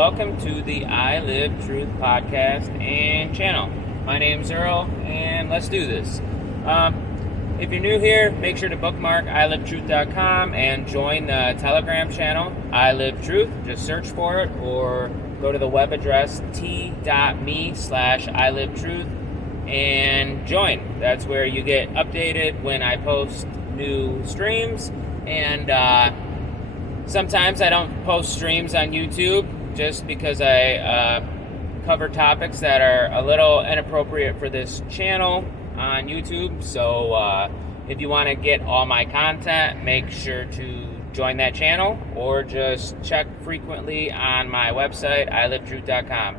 welcome to the I Live Truth podcast and channel. My name's Earl, and let's do this. If you're new here, make sure to bookmark ilivetruth.com and join the Telegram channel, I Live Truth. Just search for it, or go to the web address t.me/ilivetruth and join. That's where you get updated when I post new streams, and sometimes I don't post streams on YouTube just because I cover topics that are a little inappropriate for this channel on YouTube. So if you want to get all my content, make sure to join that channel, or just check frequently on my website, ilivetruth.com.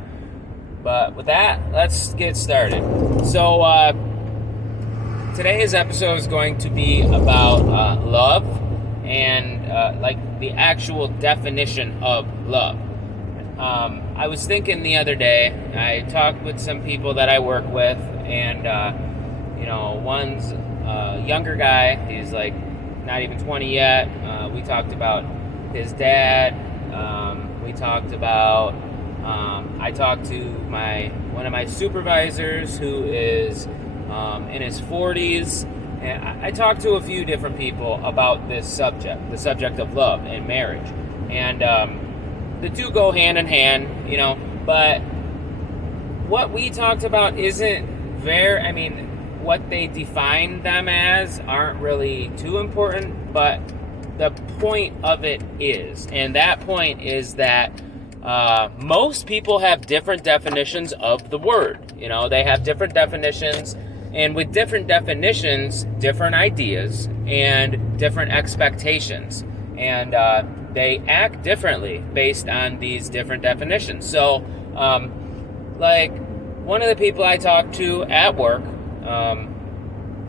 But with that, let's get started. So today's episode is going to be about love and like the actual definition of love. I was thinking the other day, I talked with some people that I work with, and one's a younger guy. He's like not even 20 yet. We talked about his dad. We talked about I talked to one of my supervisors who is in his 40s, and I talked to a few different people about this subject, the subject of love and marriage, and the two go hand in hand, but what we talked about isn't what they define them as aren't really too important, but the point of it is, and that point is that most people have different definitions of the word. They have different definitions, and with different definitions, different ideas and different expectations, and they act differently based on these different definitions. So, like one of the people I talked to at work,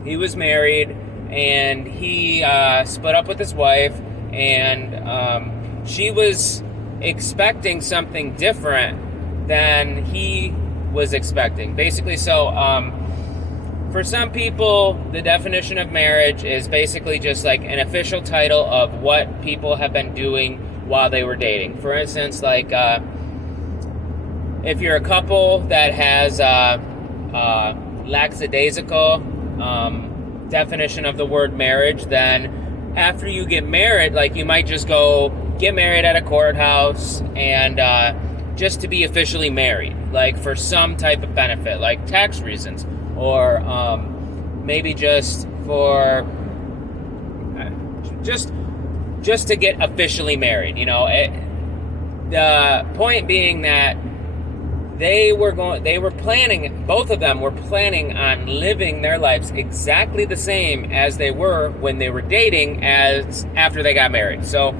he was married, and he split up with his wife, and she was expecting something different than he was expecting. Basically, so for some people, the definition of marriage is basically just like an official title of what people have been doing while they were dating. For instance, like if you're a couple that has lackadaisical definition of the word marriage, then after you get married, like you might just go get married at a courthouse and just to be officially married, like for some type of benefit, like tax reasons, or maybe just for just to get officially married. The point being that both of them were planning on living their lives exactly the same as they were when they were dating as after they got married. So,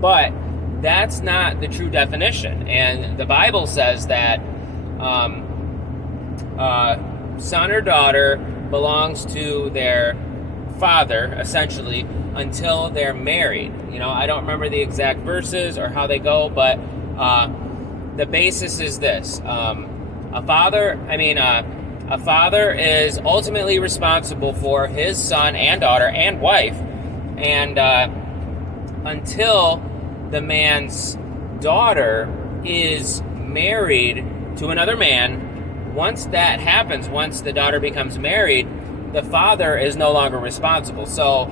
but that's not the true definition. And the Bible says that son or daughter belongs to their father, essentially, until they're married. I don't remember the exact verses or how they go, but the basis is this. A father is ultimately responsible for his son and daughter and wife, and until the man's daughter is married to another man. Once that happens, once the daughter becomes married, the father is no longer responsible. So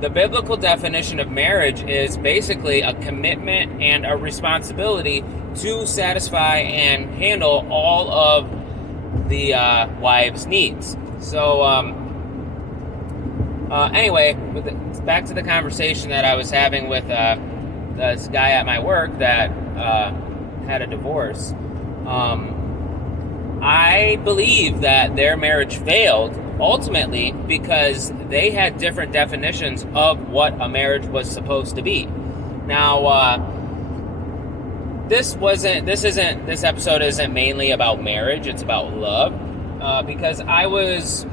the biblical definition of marriage is basically a commitment and a responsibility to satisfy and handle all of the wife's needs. So anyway, back to the conversation that I was having with this guy at my work that had a divorce. I believe that their marriage failed ultimately because they had different definitions of what a marriage was supposed to be. Now, this episode isn't mainly about marriage, it's about love, because I was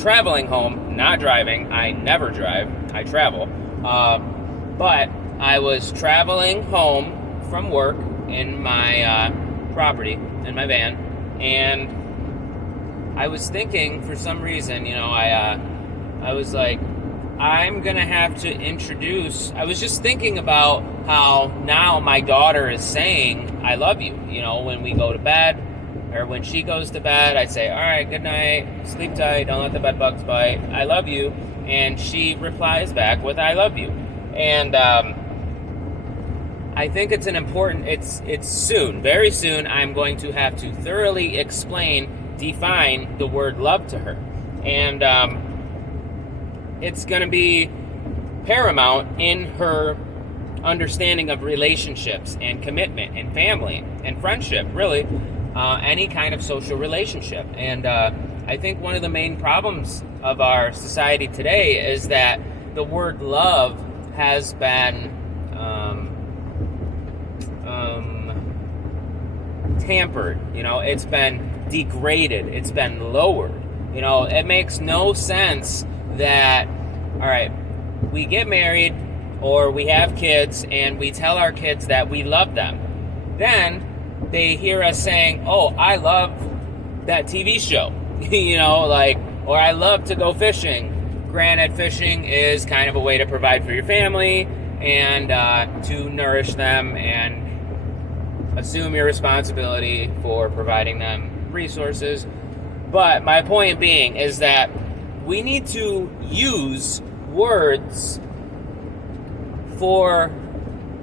traveling home, not driving. I never drive, I travel. But I was traveling home from work in my property, in my van, and I was thinking, for some reason, I was like, I'm going to have to I was just thinking about how now my daughter is saying, I love you, when we go to bed, or when she goes to bed, I say, all right, good night, sleep tight, don't let the bed bugs bite, I love you, and she replies back with, I love you. And I think it's it's soon, very soon, I'm going to have to thoroughly define the word love to her. And it's going to be paramount in her understanding of relationships and commitment and family and friendship, really, any kind of social relationship. And I think one of the main problems of our society today is that the word love has been tampered, it's been degraded, it's been lowered. It makes no sense that, all right, we get married or we have kids and we tell our kids that we love them. Then they hear us saying, oh, I love that TV show, or I love to go fishing. Granted, fishing is kind of a way to provide for your family and to nourish them and assume your responsibility for providing them resources. But my point being is that we need to use words for,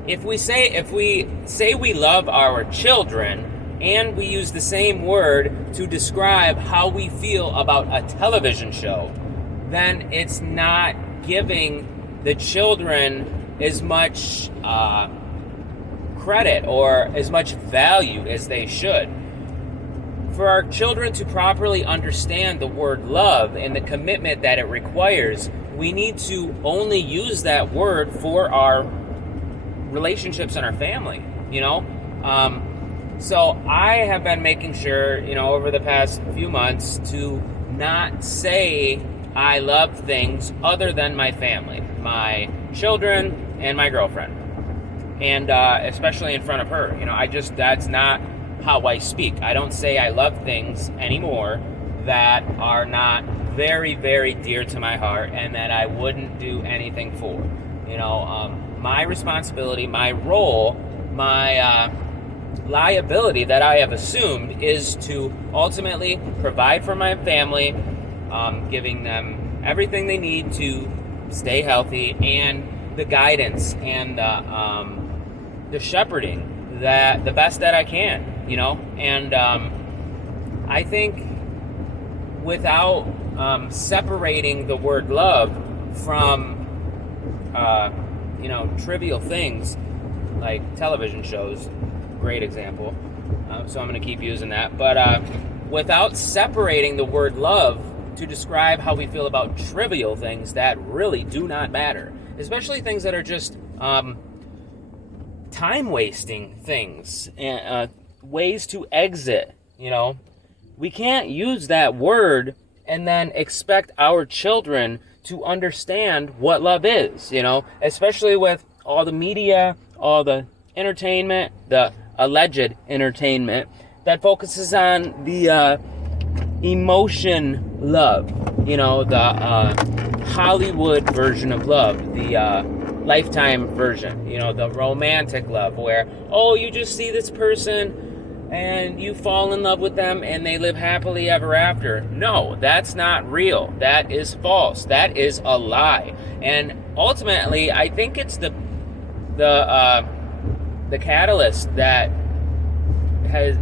if we say we love our children and we use the same word to describe how we feel about a television show, then it's not giving the children as much credit or as much value as they should. For our children to properly understand the word love and the commitment that it requires, we need to only use that word for our relationships and our family, So I have been making sure, over the past few months to not say I love things other than my family, my children and my girlfriend. And especially in front of her, that's not how I speak. I don't say I love things anymore that are not very, very dear to my heart and that I wouldn't do anything for. My responsibility, my role, my liability that I have assumed is to ultimately provide for my family, giving them everything they need to stay healthy, and the guidance and the shepherding that the best that I can. And I think without separating the word love from, trivial things like television shows, great example, so I'm going to keep using that, but without separating the word love to describe how we feel about trivial things that really do not matter, especially things that are just time-wasting things, ways to exit, We can't use that word and then expect our children to understand what love is, especially with all the media, all the entertainment, the alleged entertainment that focuses on the emotion love, the Hollywood version of love, the Lifetime version, the romantic love where, oh, you just see this person and you fall in love with them and they live happily ever after. No, that's not real. That is false. That is a lie. And ultimately, I think it's the catalyst that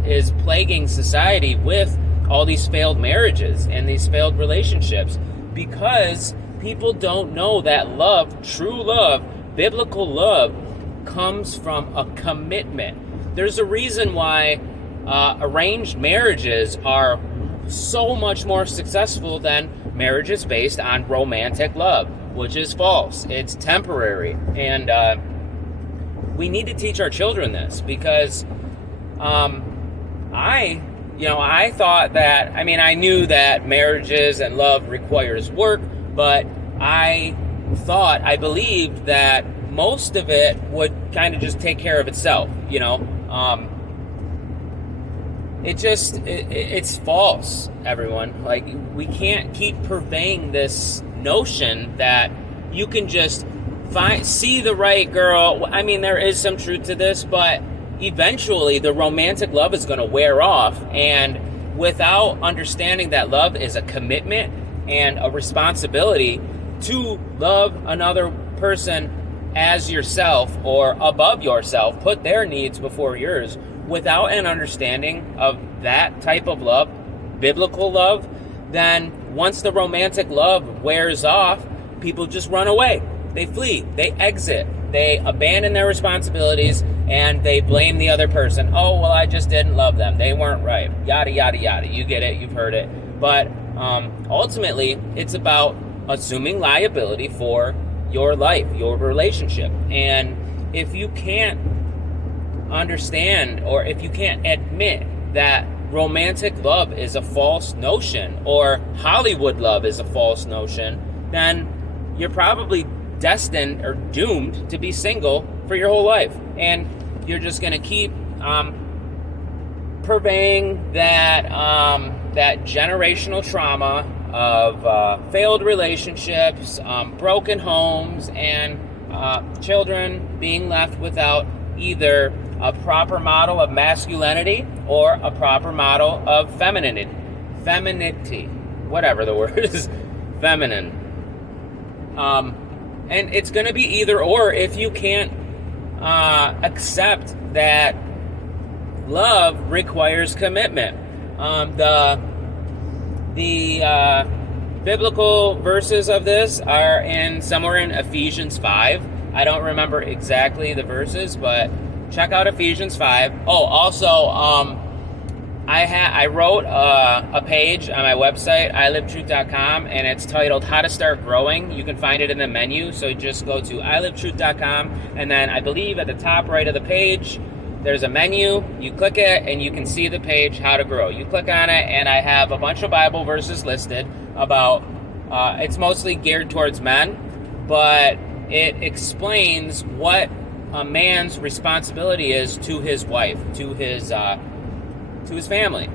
is plaguing society with all these failed marriages and these failed relationships, because people don't know that love, true love, biblical love, comes from a commitment. There's a reason why arranged marriages are so much more successful than marriages based on romantic love, which is false. It's temporary. And we need to teach our children this, because I thought that, I knew that marriages and love requires work, but I believed that most of it would kind of just take care of itself, It's false, everyone. Like, we can't keep purveying this notion that you can just see the right girl. I mean, there is some truth to this, but eventually the romantic love is going to wear off, and without understanding that love is a commitment and a responsibility to love another person as yourself or above yourself, put their needs before yours, without an understanding of that type of love, biblical love, then once the romantic love wears off, people just run away. They flee, they exit, they abandon their responsibilities, and they blame the other person. Oh, well, I just didn't love them. They weren't right. Yada, yada, yada. You get it. You've heard it. But ultimately, it's about assuming liability for your life, your relationship. And if you can't understand, or if you can't admit that romantic love is a false notion, or Hollywood love is a false notion, then you're probably destined or doomed to be single for your whole life. And you're just going to keep purveying that generational trauma of failed relationships, broken homes, and children being left without either a proper model of masculinity or a proper model of femininity, whatever the word is, feminine. And it's going to be either or if you can't accept that love requires commitment. The biblical verses of this are somewhere in Ephesians 5. I don't remember exactly the verses, but check out Ephesians 5. Oh, also, I wrote a page on my website, ilivetruth.com, and it's titled How to Start Growing. You can find it in the menu, so just go to ilivetruth.com, and then I believe at the top right of the page, there's a menu. You click it, and you can see the page, How to Grow. You click on it, and I have a bunch of Bible verses listed about, it's mostly geared towards men, but it explains what a man's responsibility is to his wife, to his family.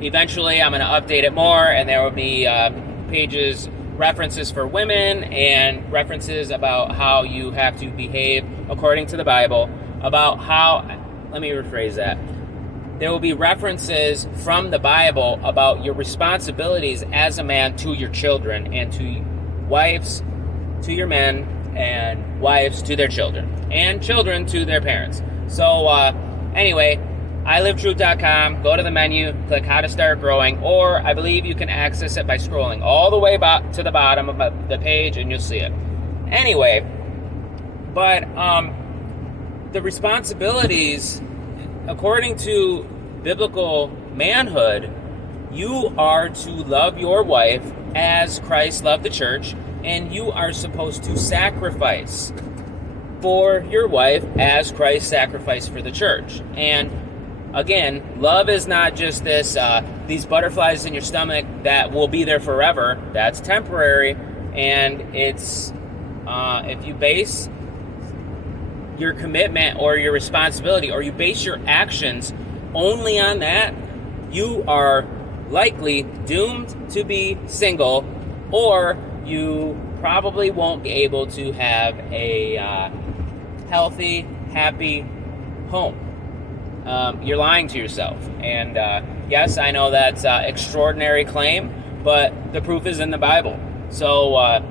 Eventually I'm going to update it more, and there will be pages, references for women, and references about how you have to behave according to the Bible, about how, let me rephrase that. There will be references from the Bible about your responsibilities as a man to your children, and to wives to your men, and wives to their children, and children to their parents. So anyway, ilivetruth.com, go to the menu, click How to Start Growing, or I believe you can access it by scrolling all the way to the bottom of the page, and you'll see it. Anyway, but the responsibilities, according to biblical manhood, you are to love your wife as Christ loved the church, and you are supposed to sacrifice for your wife as Christ sacrificed for the church. And again, love is not just these butterflies in your stomach that will be there forever. That's temporary, and it's if you base your commitment or your responsibility, or you base your actions only on that, you are likely doomed to be single, or you probably won't be able to have a healthy, happy home. You're lying to yourself. And yes, I know that's an extraordinary claim, but the proof is in the Bible. So,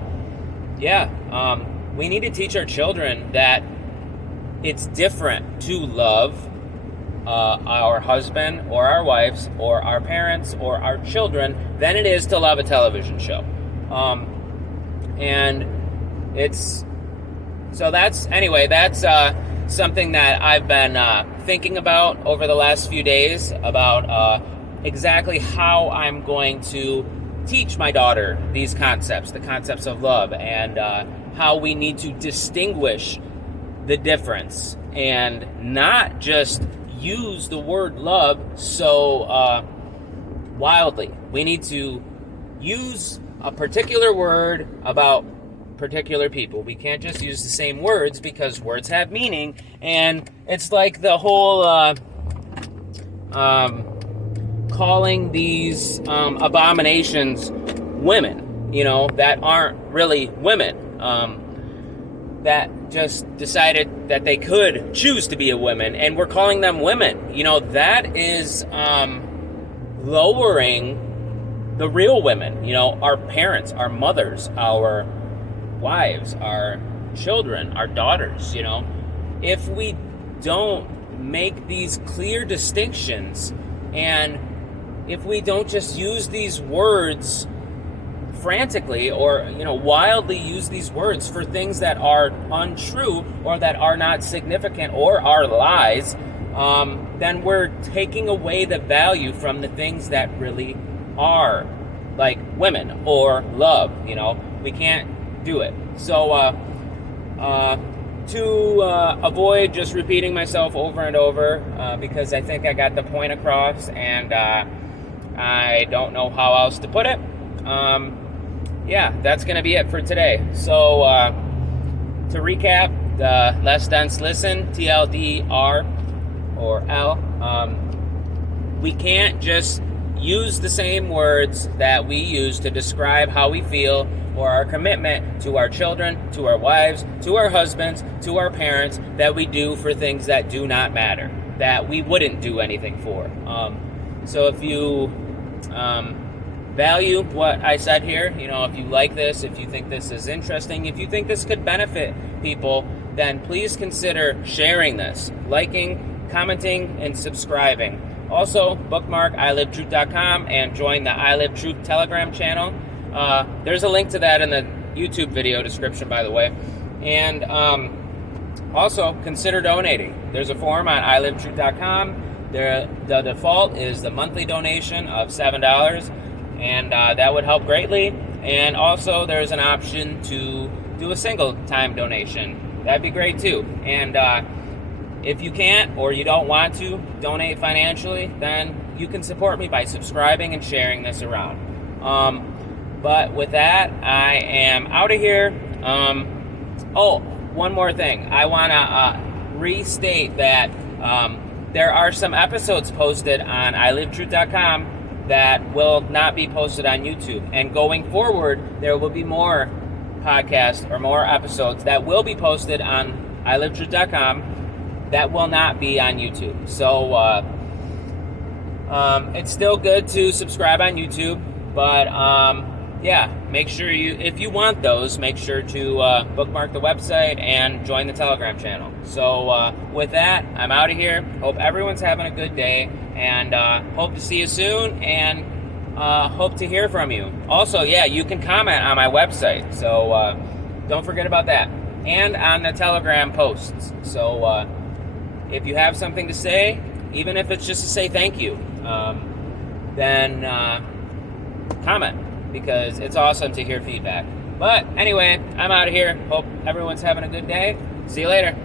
we need to teach our children that it's different to love our husband or our wives or our parents or our children than it is to love a television show. And that's something that I've been thinking about over the last few days, about exactly how I'm going to teach my daughter these concepts, the concepts of love, and how we need to distinguish the difference and not just use the word love so wildly. We need to use a particular word about particular people. We can't just use the same words, because words have meaning, and it's like the whole calling these abominations women. that aren't really women, that just decided that they could choose to be a woman, and we're calling them women. That is lowering the real women, our parents, our mothers, our wives, our children, our daughters. If we don't make these clear distinctions, and if we don't just use these words frantically or wildly use these words for things that are untrue or that are not significant or are lies, then we're taking away the value from the things that really are, like women or love. We can't do it. So to avoid just repeating myself over and over, because I think I got the point across, and I don't know how else to put it. That's going to be it for today. So to recap, the less dense listen, TLDR or L, we can't just use the same words that we use to describe how we feel or our commitment to our children, to our wives, to our husbands, to our parents, that we do for things that do not matter, that we wouldn't do anything for. So if you value what I said here, if you like this, if you think this is interesting, if you think this could benefit people, then please consider sharing this, liking, commenting, and subscribing. Also, bookmark ilivtruth.com and join the I Live Truth Telegram channel. There's a link to that in the YouTube video description, by the way. And also, consider donating. There's a form on ilivtruth.com. The default is the monthly donation of $7, and that would help greatly. And also, there's an option to do a single-time donation. That'd be great, too. And if you can't or you don't want to donate financially, then you can support me by subscribing and sharing this around. But with that, I am out of here. One more thing. I want to restate that there are some episodes posted on ilivtruth.com that will not be posted on YouTube. And going forward, there will be more podcasts or more episodes that will be posted on ilivtruth.com that will not be on YouTube. So it's still good to subscribe on YouTube, but make sure if you want those, make sure to bookmark the website and join the Telegram channel. So with that, I'm out of here. Hope everyone's having a good day, and hope to see you soon, and hope to hear from you. Also, you can comment on my website, so don't forget about that, and on the Telegram posts. So if you have something to say, even if it's just to say thank you, then comment, because it's awesome to hear feedback. But anyway, I'm out of here. Hope everyone's having a good day. See you later.